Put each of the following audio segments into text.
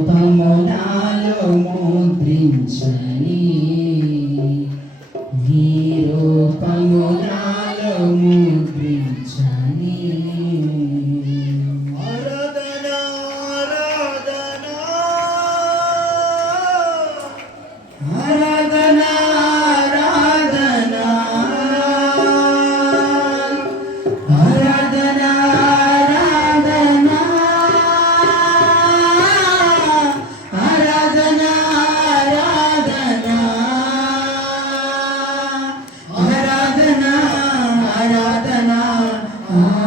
voltar Ah.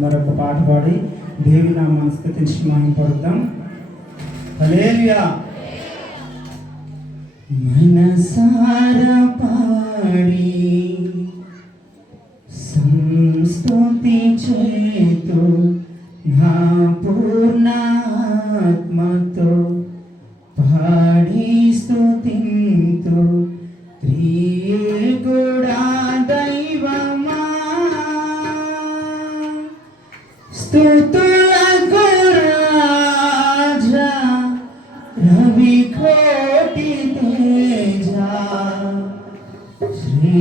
మరొక పాట పాడి దేవి నామాన్ని స్థుతించి మహింపడుద్దాం મન સારા પાડી સંસ્તુતિ છે તો ના પૂર્ણાત્મા તો પાડી સ્તુતિ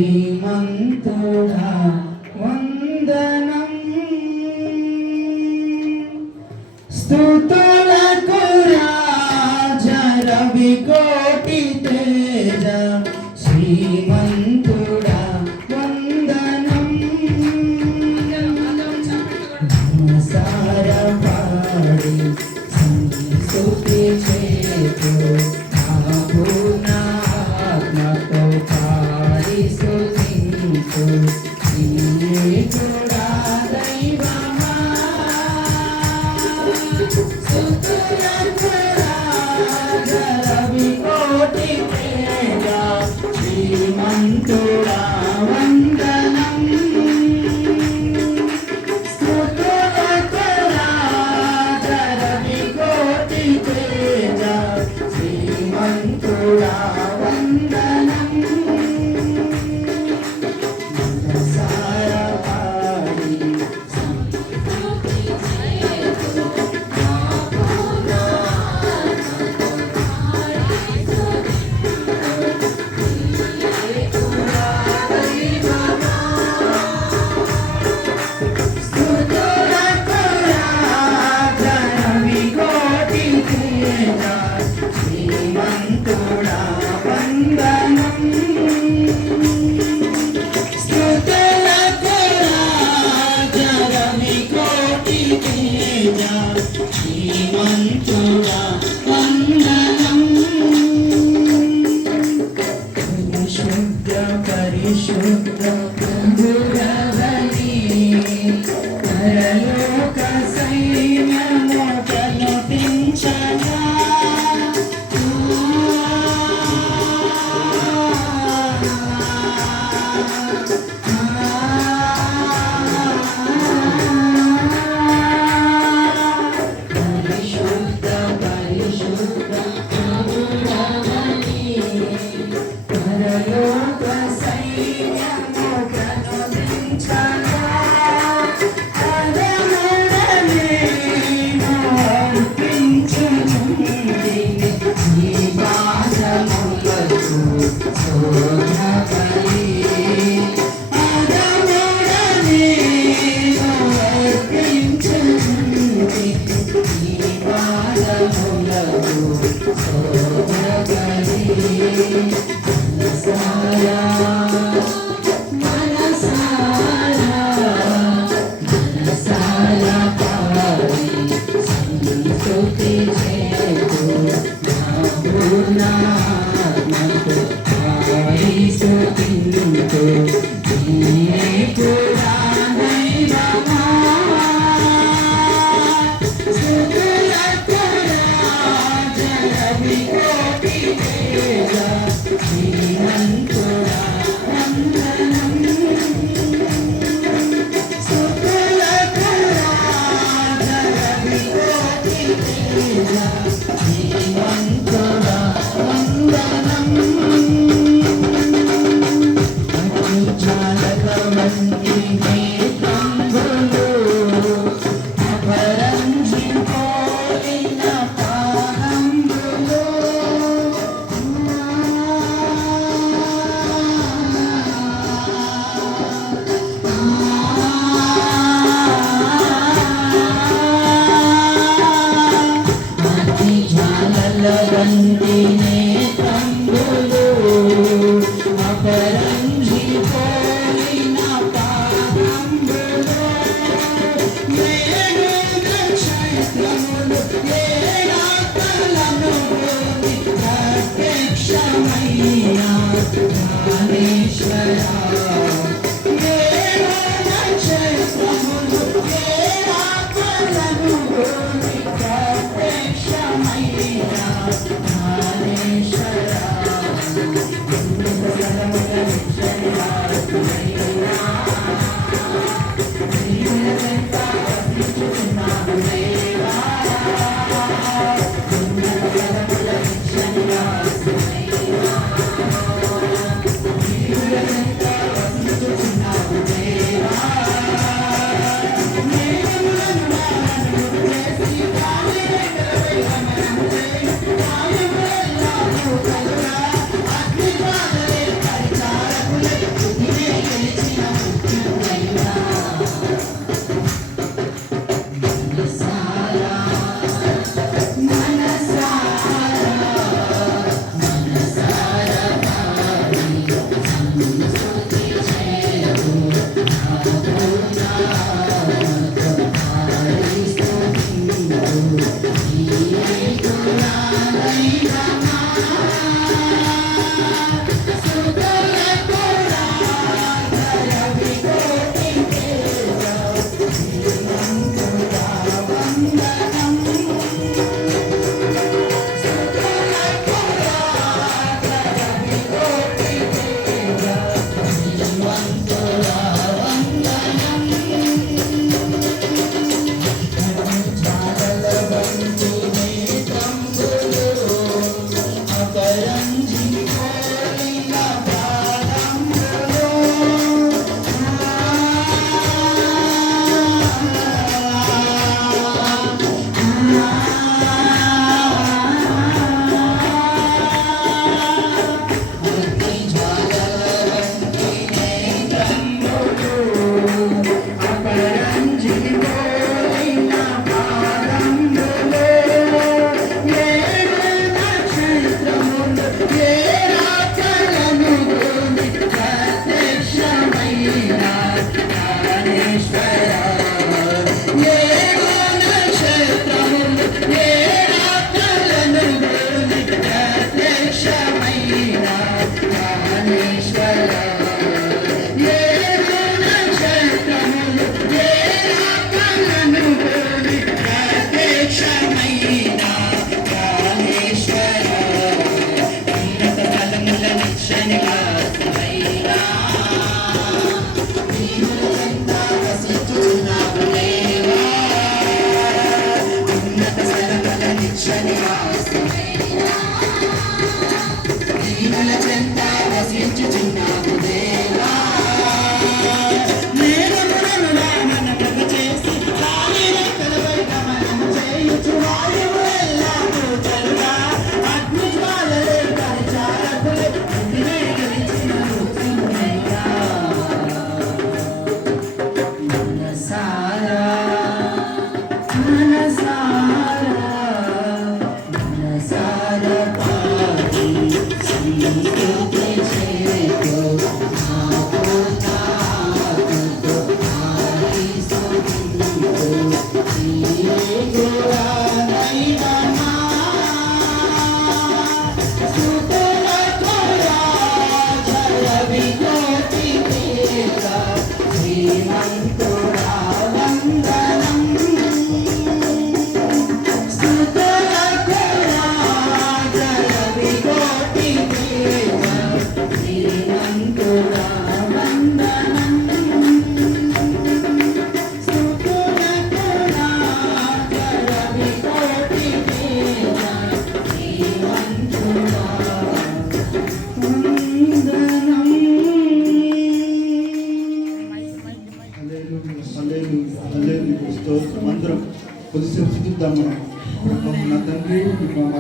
శ్రీమంతుడా వందనం స్తుతులకు రాజా రవి పరిశుద్ధ ప్రత్యక్షమయ్యా రామేశ్వరా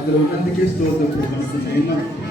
అందులో ఉన్నందుకే స్తోత్రం ప్రభు.